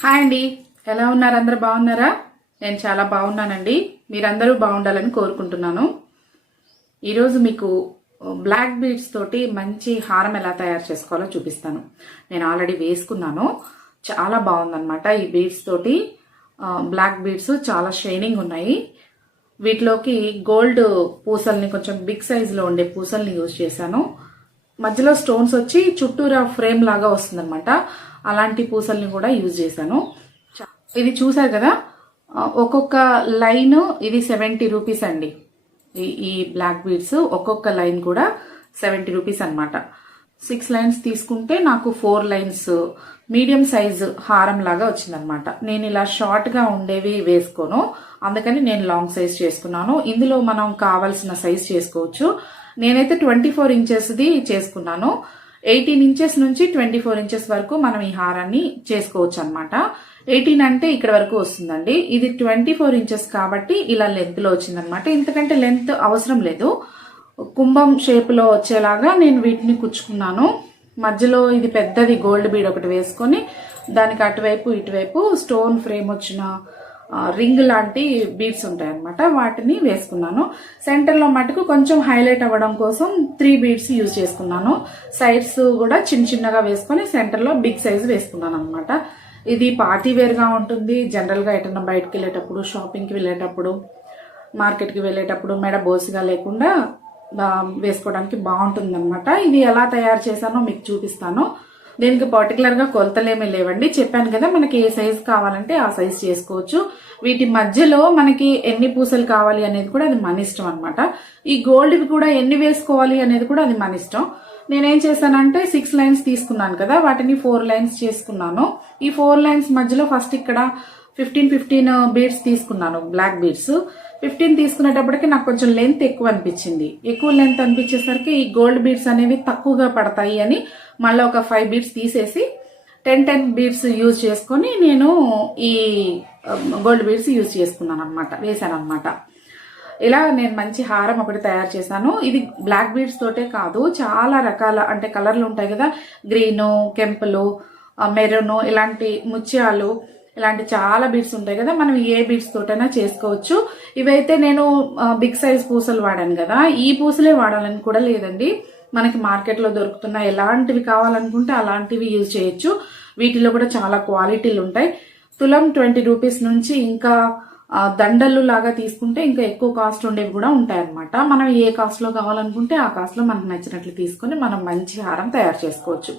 Hi అండి, ఎలా ఉన్నారు? అందరూ బాగున్నారా? నేను చాలా బాగున్నానండి. మీరందరూ బాగుండాలని కోరుకుంటున్నాను. ఈరోజు మీకు బ్లాక్ బీడ్స్ తోటి మంచి హారం ఎలా తయారు చేసుకోవాలో చూపిస్తాను. నేను ఆల్రెడీ వేసుకున్నాను, చాలా బాగుందన్నమాట. ఈ బీడ్స్ తోటి బ్లాక్ బీడ్స్ చాలా షైనింగ్ ఉన్నాయి. వీటిలోకి గోల్డ్ పూసల్ని, కొంచెం బిగ్ సైజులో ఉండే పూసల్ని యూజ్ చేశాను. మధ్యలో స్టోన్స్ వచ్చి చుట్టూరా ఫ్రేమ్ లాగా వస్తుందన్నమాట. అలాంటి పూసల్ని కూడా యూజ్ చేశాను. ఇది చూసారు కదా, ఒక్కొక్క లైన్ ఇది 70 రూపీస్ అండి. ఈ బ్లాక్ బీడ్స్ ఒక్కొక్క లైన్ కూడా 70 రూపీస్ అనమాట. 6 లైన్స్ తీసుకుంటే నాకు 4 లైన్స్ మీడియం సైజ్ హారం లాగా వచ్చిందనమాట. నేను ఇలా షార్ట్ గా ఉండేవి వేసుకోను, అందుకని నేను లాంగ్ సైజ్ చేసుకున్నాను. ఇందులో మనం కావాల్సిన సైజ్ చేసుకోవచ్చు. నేనైతే 24 ఇంచెస్ది చేసుకున్నాను. 18 ఇంచెస్ నుంచి 24 ఇంచెస్ వరకు మనం ఈ హారాన్ని చేసుకోవచ్చు అనమాట. 18 అంటే ఇక్కడ వరకు వస్తుందండి. ఇది 24 ఇంచెస్ కాబట్టి ఇలా లెంత్ లో వచ్చిందనమాట. ఇంతకంటే లెంత్ అవసరం లేదు. కుంభం షేప్ లో వచ్చేలాగా నేను వీటిని కుచ్చుకున్నాను. మధ్యలో ఇది పెద్దది గోల్డ్ బీడ్ ఒకటి వేసుకొని దానికి అటువైపు ఇటువైపు స్టోన్ ఫ్రేమ్ వచ్చిన రింగ్ లాంటి బీడ్స్ ఉంటాయి అనమాట, వాటిని వేసుకున్నాను. సెంటర్ లో మటుకు కొంచెం హైలైట్ అవ్వడం కోసం 3 బీడ్స్ యూజ్ చేసుకున్నాను. సైడ్స్ కూడా చిన్న చిన్నగా వేసుకొని సెంటర్ లో బిగ్ సైజ్ వేసుకున్నాను అనమాట. ఇది పార్టీ వేర్ గా ఉంటుంది. జనరల్ గా ఎటన్నా బయటకు వెళ్ళేటప్పుడు, షాపింగ్ కి వెళ్ళేటప్పుడు, మార్కెట్ కి వెళ్ళేటప్పుడు మెడ బోసిగా లేకుండా వేసుకోవడానికి బాగుంటుంది అనమాట. ఇది ఎలా తయారు చేశానో మీకు చూపిస్తాను. దీనికి పర్టికులర్ గా కొలతలేమీ లేవండి. చెప్పాను కదా, మనకి ఏ సైజ్ కావాలంటే ఆ సైజ్ చేసుకోవచ్చు. వీటి మధ్యలో మనకి ఎన్ని పూసలు కావాలి అనేది కూడా అది మన ఇష్టం అనమాట. ఈ గోల్డ్ కూడా ఎన్ని వేసుకోవాలి అనేది కూడా అది మన ఇష్టం. నేనేం చేశానంటే 6 లైన్స్ తీసుకున్నాను కదా, వాటిని 4 లైన్స్ చేసుకున్నాను. ఈ 4 లైన్స్ మధ్యలో ఫస్ట్ ఇక్కడ 15 బీడ్స్ తీసుకున్నాను, బ్లాక్ బీడ్స్. 15 తీసుకునేటప్పటికి నాకు కొంచెం లెంత్ ఎక్కువ అనిపించింది. ఎక్కువ లెంత్ అనిపించేసరికి ఈ గోల్డ్ బీడ్స్ అనేవి తక్కువగా పడతాయి అని మళ్ళీ ఒక 5 బీడ్స్ తీసేసి 10 బీడ్స్ యూజ్ చేసుకొని నేను ఈ గోల్డ్ బీడ్స్ యూజ్ చేసుకున్నాను అనమాట, వేసాను అనమాట. ఇలా నేను మంచి హారం ఒకటి తయారు చేశాను. ఇది బ్లాక్ బీడ్స్ తోటే కాదు, చాలా రకాల అంటే కలర్లు ఉంటాయి కదా, గ్రీను, కెంపులు, మెరూన్, ఇలాంటి ముత్యాలు, ఇలాంటి చాలా బీడ్స్ ఉంటాయి కదా, మనం ఏ బీడ్స్ తోటైనా చేసుకోవచ్చు. ఇవైతే నేను బిగ్ సైజ్ పూసలు వాడాను కదా, ఈ పూసలే వాడాలని కూడా లేదండి. మనకి మార్కెట్ లో దొరుకుతున్న ఎలాంటివి కావాలనుకుంటే అలాంటివి యూజ్ చేయొచ్చు. వీటిలో కూడా చాలా క్వాలిటీలు ఉంటాయి. తులం 20 రూపీస్ నుంచి ఇంకా దండలు లాగా తీసుకుంటే ఇంకా ఎక్కువ కాస్ట్ ఉండేవి కూడా ఉంటాయి అనమాట. మనం ఏ కాస్ట్ లో కావాలనుకుంటే ఆ కాస్ట్ లో మనకు నచ్చినట్లు తీసుకొని మనం మంచి హారం తయారు చేసుకోవచ్చు.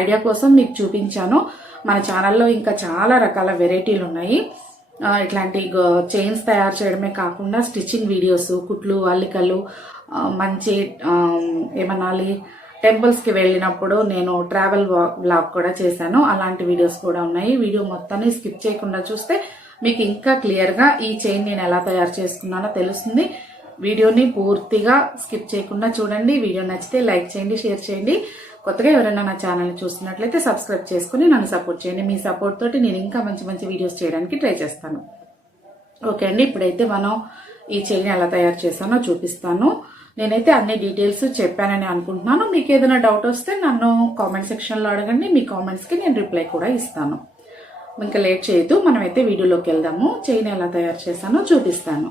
ఐడియా కోసం మీకు చూపించాను. మన ఛానల్లో ఇంకా చాలా రకాల వెరైటీలు ఉన్నాయి. ఇట్లాంటి చైన్స్ తయారు చేయడమే కాకుండా స్టిచ్చింగ్ వీడియోస్, కుట్లు, అల్లికలు, మంచి ఏమనాలి టెంపుల్స్ కి వెళ్ళినప్పుడు నేను ట్రావెల్ వ్లాగ్ కూడా చేశాను. అలాంటి వీడియోస్ కూడా ఉన్నాయి. వీడియో మొత్తాన్ని స్కిప్ చేయకుండా చూస్తే మీకు ఇంకా క్లియర్ గా ఈ చైన్ నేను ఎలా తయారు చేసుకున్నానో తెలుస్తుంది. వీడియోని పూర్తిగా స్కిప్ చేయకుండా చూడండి. వీడియో నచ్చితే లైక్ చేయండి, షేర్ చేయండి. కొత్తగా ఎవరైనా నా ఛానల్ని చూస్తున్నట్లయితే సబ్స్క్రైబ్ చేసుకుని నన్ను సపోర్ట్ చేయండి. మీ సపోర్ట్ తోటి నేను ఇంకా మంచి మంచి వీడియోస్ చేయడానికి ట్రై చేస్తాను. ఓకే అండి, ఇప్పుడైతే మనం ఈ చైన్ ఎలా తయారు చేస్తానో చూపిస్తాను. నేనైతే అన్ని డీటెయిల్స్ చెప్పానని అనుకుంటున్నాను. మీకు ఏదైనా డౌట్ వస్తే నన్ను కామెంట్ సెక్షన్ లో అడగండి. మీ కామెంట్స్ కి నేను రిప్లై కూడా ఇస్తాను. ఇంకా లేట్ చేయొద్దు, మనమైతే వీడియోలోకి వెళ్దాము. చైన్ ఎలా తయారు చేస్తానో చూపిస్తాను.